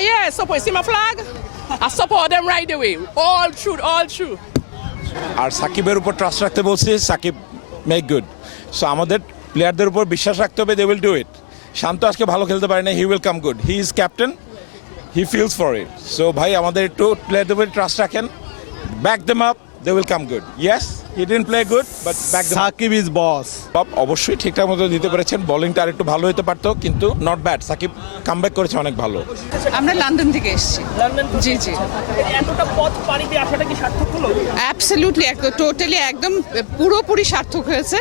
yeah. Support. See my flag? I support them right away. All true, all true. আর সাকিবের উপর trust রাখতে বলছি Shakib make good so আমাদের প্লেয়ারদের উপর বিশ্বাস রাখতে হবে দে উইল ডু ইট শান্ত আজকে ভালো খেলতে পারে না he will come good he is captain he feels for it so ভাই আমাদের একটু প্লেয়ারদের উপর ট্রাস্ট রাখেন back them up they will come good yes he didn't play good but back Shakib is boss সব অবশ্যই ঠিকঠাক মতো দিতে পেরেছেন। বোলিংটা আর একটু ভালো হতে পারতো কিন্তু নট ব্যাড সাকিব কামব্যাক করেছে অনেক ভালো। আমরা লন্ডন থেকে এসেছি। জি জি। এতটা পথ পাড়ি দিয়ে আসাটা কি সার্থক হলো অ্যাবসলিউটলি একদম টোটালি একদম পুরোপুরি সার্থক হয়েছে।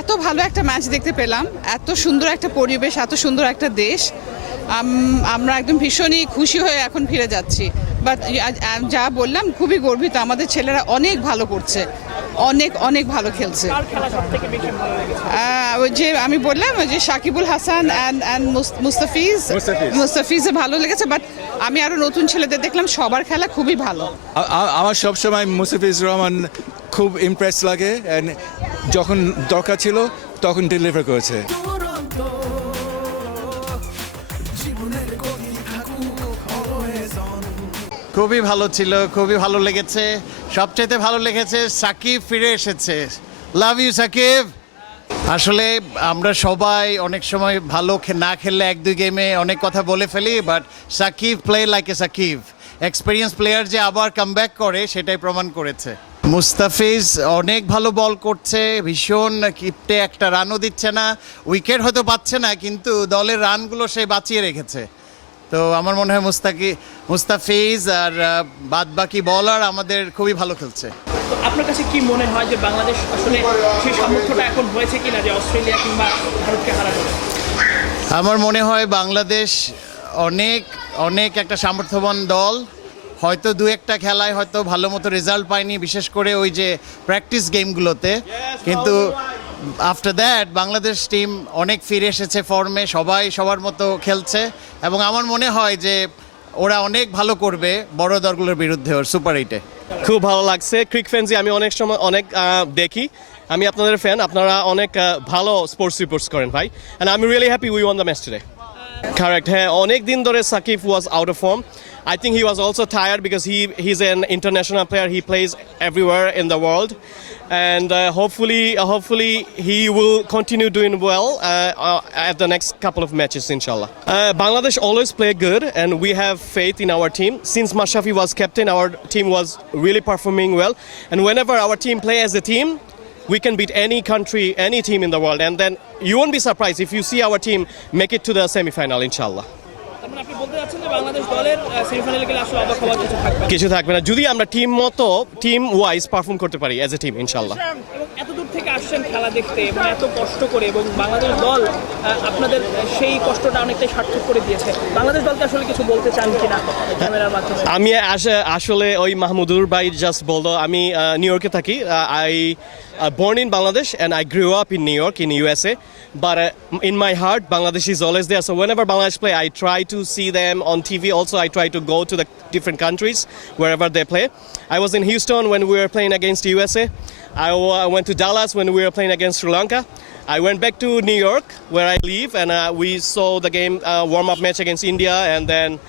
এত ভালো একটা ম্যাচ দেখতে পেলাম। এত সুন্দর একটা পরিবেশ এত সুন্দর একটা দেশ। আমরা একদম ভীষণই খুশি হয়ে এখন ফিরে যাচ্ছি। বাট যা বললাম খুবই গর্বিত। আমাদের ছেলেরা অনেক ভালো করছে। অনেক অনেক ভালো খেলছে। কার খেলা সব থেকে বেশি ভালো লেগেছে? আহ, ওই যে আমি বললাম ওই যে সাকিবুল হাসান অ্যান্ড অ্যান্ড মুস্তাফিজ। ভালো লেগেছে বাট আমি আরও নতুন ছেলেদের দেখলাম সবার খেলা খুবই ভালো। আমার সবসময় মুস্তাফিজ রহমান খুব ইমপ্রেস লাগে যখন দরকার ছিল তখন ডেলিভার করেছে। খুবই ভালো ছিল, খুবই ভালো লেগেছে। সবচাইতে ভালো লেগেছে, সাকিব ফিরে এসেছে। Love you Shakib. আসলে আমরা সবাই অনেক সময় ভালো না খেললে এক দুই গেমে অনেক কথা বলে ফেলি but Shakib play like a Shakib. Experience player যে আবার কামব্যাক করে, সেটাই প্রমাণ করেছে। মুস্তাফিজ অনেক ভালো বল করছে, ভীষণ কিপটে একটা রানও দিচ্ছে না। উইকেট হয়তো পাচ্ছে না, কিন্তু দলের রানগুলো সে বাঁচিয়ে রেখেছে। তো আমার মনে হয় মুস্তাকি মুস্তাফিজ আর বাদ বাকি বলার আমাদের খুবই ভালো খেলছে। তো আপনার কাছে কি মনে হয় যে বাংলাদেশ আসলে সেই সামর্থ্যটা এখন হয়েছে কিনা যে অস্ট্রেলিয়া কিংবা ভারতকে হারানো আমার মনে হয় বাংলাদেশ অনেক অনেক একটা সামর্থ্যবান দল। হয়তো দু একটা খেলায় হয়তো ভালো মতো রেজাল্ট পায়নি বিশেষ করে ওই যে প্র্যাকটিস গেমগুলোতে কিন্তু আফটার দ্যাট বাংলাদেশ টিম অনেক ফিরে এসেছে ফর্মে সবাই সবার মতো খেলছে এবং আমার মনে হয় যে ওরা অনেক ভালো করবে বড় দলগুলোর বিরুদ্ধে ওর সুপার এইটে খুব ভালো লাগছে। ক্রিক ফ্যান্সি আমি অনেক সময় অনেক দেখি। আমি আপনাদের ফ্যান আপনারা অনেক ভালো স্পোর্টস রিপোর্টস করেন ভাই। অ্যান্ড আমি really happy we won the match today correct হ্যাঁ অনেক দিন ধরে Shakib was out of form I think he was also tired because he he is an international player he plays everywhere in the world and uh, hopefully hopefully he will continue doing well uh, uh, at the next couple of matches inshallah uh, bangladesh always play good and we have faith in our team since mashafi was captain our team was really performing well and whenever our team play as a team we can beat any country any team in the world and then you won't be surprised if you see our team make it to the inshallah মানে কিছু থাকবে না। কিছু থাকবে না যদি আমরা team মতো টিম ওয়াইজ পারফর্ম করতে পারি অ্যাজ এ টিম ইনশাল্লাহ এত দূর থেকে আসছেন খেলা দেখতে এবং এত কষ্ট করে এবং বাংলাদেশ দল আপনাদের সেই কষ্টটা অনেকটাই সার্থক করে দিয়েছে বাংলাদেশ দলকে আসলে কিছু বলতে চান কিনা ক্যামেরার মাধ্যমে আমি আসলে ওই মাহমুদুর ভাই জাস্ট বলতো আমি নিউ ইয়র্কে থাকি I born in Bangladesh and I grew up in New York in USA but uh, in my heart Bangladesh is always there so whenever Bangladesh play I try to see them on TV also I try to go to the different countries wherever they play I was in Houston when we were playing against USA I went to Dallas when we were playing against Sri Lanka I went back to New York where I live and uh, we saw the game uh, warm-up match against India and then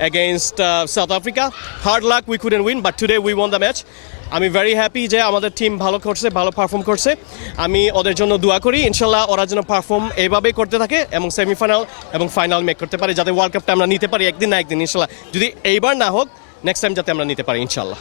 against uh, South Africa. Hard luck, we couldn't win, but today we won the match. আমি very happy যে আমাদের team ভালো করছে ভালো perform করছে আমি ওদের জন্য দোয়া করি ইনশাল্লাহ ওরা যেন পারফর্ম এইভাবেই করতে থাকে এবং সেমিফাইনাল এবং ফাইনাল মেক করতে পারি যাতে ওয়ার্ল্ড কাপটা আমরা নিতে পারি একদিন না একদিন ইনশাল্লাহ যদি এইবার না হোক নেক্সট টাইম যাতে আমরা নিতে পারি ইনশাল্লাহ